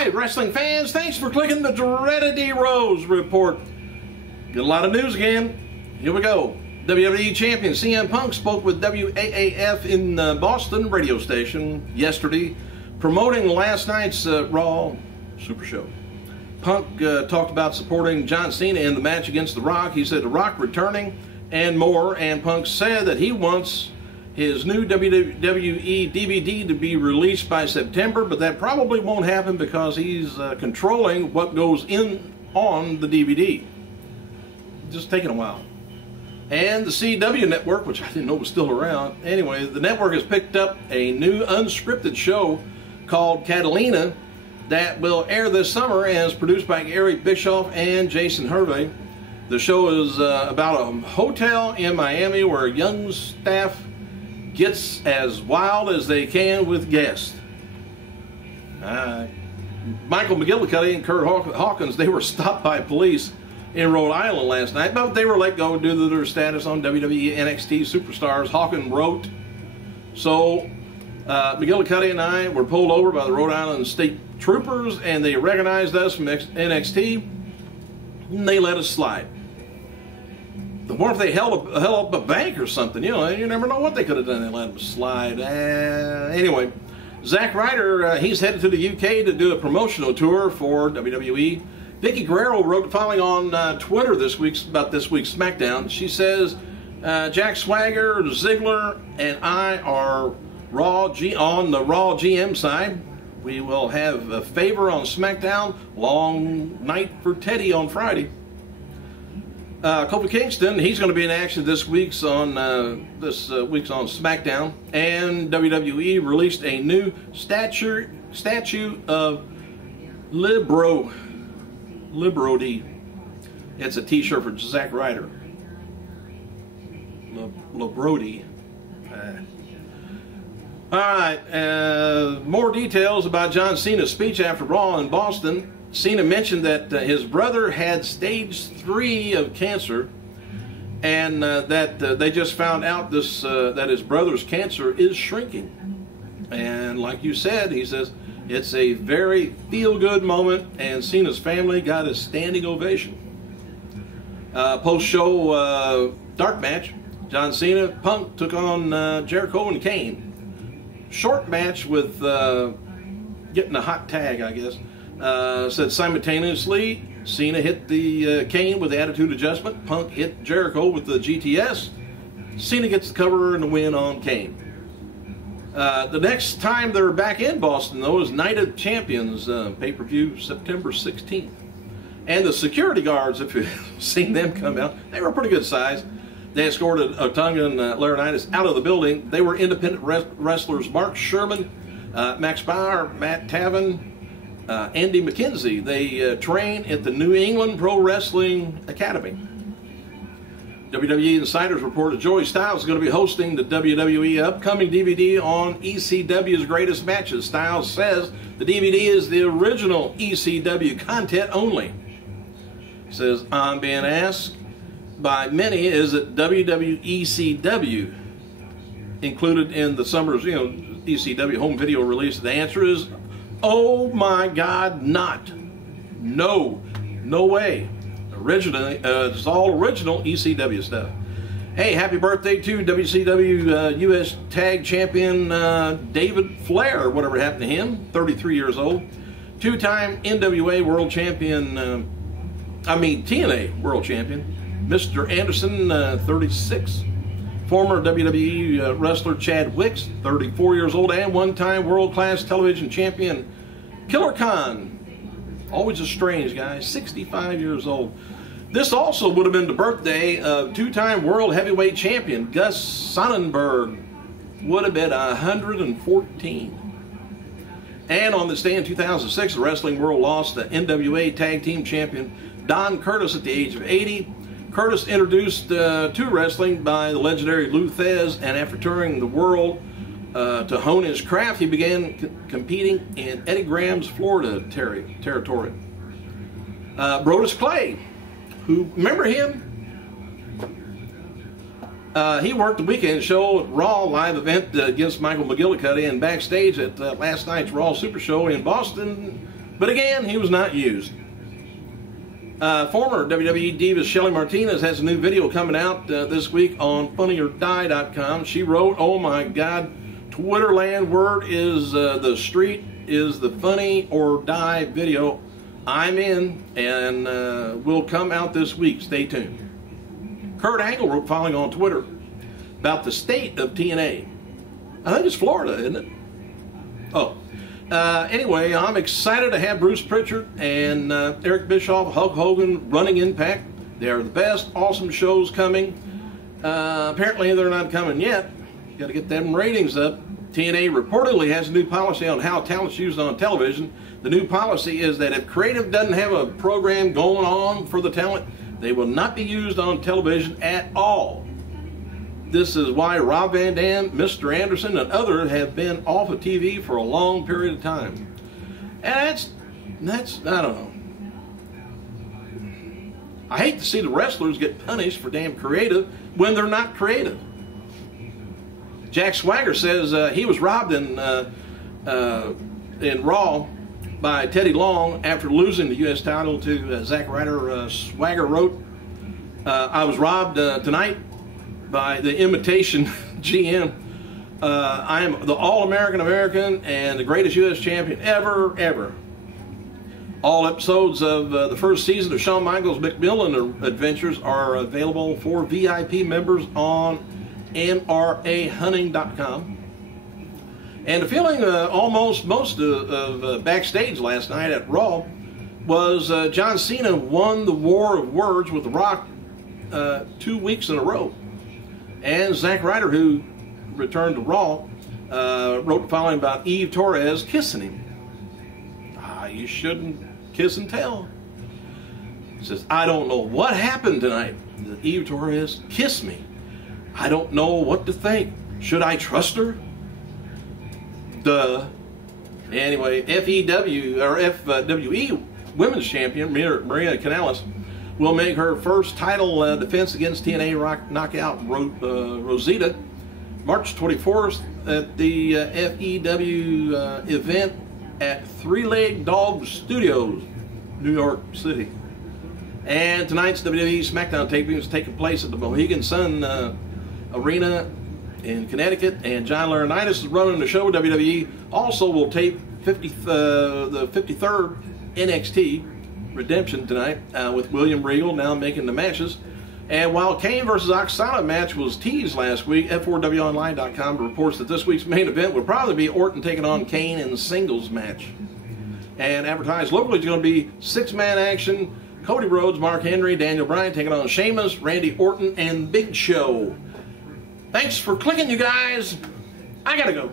Alright, wrestling fans, thanks for clicking the dreaded D-Rose report. Got a lot of news again. Here we go. WWE Champion CM Punk spoke with WAAF in Boston radio station yesterday, promoting last night's Raw Super Show. Punk talked about supporting John Cena in the match against The Rock. He said The Rock returning and more, and Punk said that he wants his new WWE DVD to be released by September, but that probably won't happen because he's controlling what goes in on the DVD. Just taking a while. And the CW network, which I didn't know was still around. Anyway, the network has picked up a new unscripted show called Catalina that will air this summer and is produced by Gary Bischoff and Jason Hervey. The show is about a hotel in Miami where young staff gets as wild as they can with guests. Michael McGillicutty and Curt Hawkins, they were stopped by police in Rhode Island last night, but they were let go due to their status on WWE NXT Superstars. Hawkins wrote, so McGillicutty and I were pulled over by the Rhode Island State Troopers, and they recognized us from NXT, and they let us slide. What if they held up a bank or something? You know, you never know what they could have done. They let them slide. Anyway, Zack Ryder, he's headed to the UK to do a promotional tour for WWE. Vicky Guerrero wrote the following on Twitter about this week's SmackDown. She says, Jack Swagger, Ziggler, and I are on the Raw GM side. We will have a favor on SmackDown. Long night for Teddy on Friday. Kofi Kingston, he's going to be in action this week's on SmackDown, and WWE released a new statue of Liberty. It's a T-shirt for Zack Ryder. Liberty. All right, more details about John Cena's speech after Raw in Boston. Cena mentioned that his brother had stage 3 of cancer, and that they just found out that his brother's cancer is shrinking. And like you said, he says it's a very feel-good moment, and Cena's family got a standing ovation. Post-show dark match, John Cena, Punk took on Jericho and Kane. Short match with getting a hot tag, I guess. Said simultaneously, Cena hit the Kane with the attitude adjustment. Punk hit Jericho with the GTS. Cena gets the cover and the win on Kane. The next time they're back in Boston, though, is Night of Champions pay-per-view September 16th. And the security guards, if you've seen them come out, they were pretty good size. They escorted Otunga and Laurinaitis out of the building. They were independent wrestlers Mark Sherman, Max Bauer, Matt Taven, Andy McKenzie. They train at the New England Pro Wrestling Academy. WWE insiders reported Joey Styles is going to be hosting the WWE upcoming DVD on ECW's Greatest Matches. Styles says the DVD is the original ECW content only. He says, I'm being asked by many, is it WWECW included in the summer's, ECW home video release? The answer is, oh my God, not. No way. Originally, it's all original ECW stuff. Hey, happy birthday to WCW U.S. Tag Champion David Flair, or whatever happened to him, 33 years old. Two-time NWA World Champion, TNA World Champion, Mr. Anderson, 36. Former WWE wrestler Chad Wicks, 34 years old, and one-time world-class television champion Killer Khan. Always a strange guy, 65 years old. This also would have been the birthday of two-time world heavyweight champion Gus Sonnenberg. Would have been 114. And on this day in 2006, the wrestling world lost the NWA Tag Team Champion Don Curtis at the age of 80. Curtis introduced to wrestling by the legendary Lou Thez, and after touring the world to hone his craft, he began competing in Eddie Graham's Florida territory. Brodus Clay, who, remember him? He worked the weekend show at Raw live event against Michael McGillicutty, and backstage at last night's Raw Super Show in Boston, But again, he was not used. Former WWE diva Shelly Martinez has a new video coming out this week on funnyordie.com. She wrote, "Oh my God, Twitterland word is the street is the funny or die video. I'm in and will come out this week. Stay tuned." Kurt Angle wrote following on Twitter about the state of TNA. I think it's Florida, isn't it? Oh. Anyway, I'm excited to have Bruce Pritchard and Eric Bischoff, Hulk Hogan running Impact. They are the best, awesome shows coming. Apparently they're not coming yet. Got to get them ratings up. TNA reportedly has a new policy on how talent's used on television. The new policy is that if creative doesn't have a program going on for the talent, they will not be used on television at all. This is why Rob Van Dam, Mr. Anderson, and others have been off of TV for a long period of time. And that's I don't know. I hate to see the wrestlers get punished for damn creative when they're not creative. Jack Swagger says he was robbed in Raw by Teddy Long after losing the U.S. title to Zack Ryder. Swagger wrote, "I was robbed tonight by the imitation GM. I am the All-American American and the greatest U.S. champion ever. All episodes of the first season of Shawn Michaels' McMillan Adventures are available for VIP members on MRAHunting.com. And the feeling most of backstage last night at Raw was John Cena won the war of words with The Rock 2 weeks in a row. And Zack Ryder, who returned to Raw, wrote the following about Eve Torres kissing him. You shouldn't kiss and tell. He says, "I don't know what happened tonight. Eve Torres kissed me. I don't know what to think. Should I trust her?" Duh. Anyway, FWE Women's Champion Maria Kanellis will make her first title defense against TNA knockout Rosita March 24th at the FEW event at Three Leg Dog Studios, New York City. And tonight's WWE SmackDown taping is taking place at the Mohegan Sun Arena in Connecticut, and John Laurinaitis is running the show. WWE also will tape the 53rd NXT Redemption tonight with William Regal now making the matches. And while Kane versus Oksana match was teased last week, F4WOnline.com reports that this week's main event would probably be Orton taking on Kane in a singles match. And advertised locally is going to be six-man action: Cody Rhodes, Mark Henry, Daniel Bryan taking on Sheamus, Randy Orton, and Big Show. Thanks for clicking, you guys. I gotta go.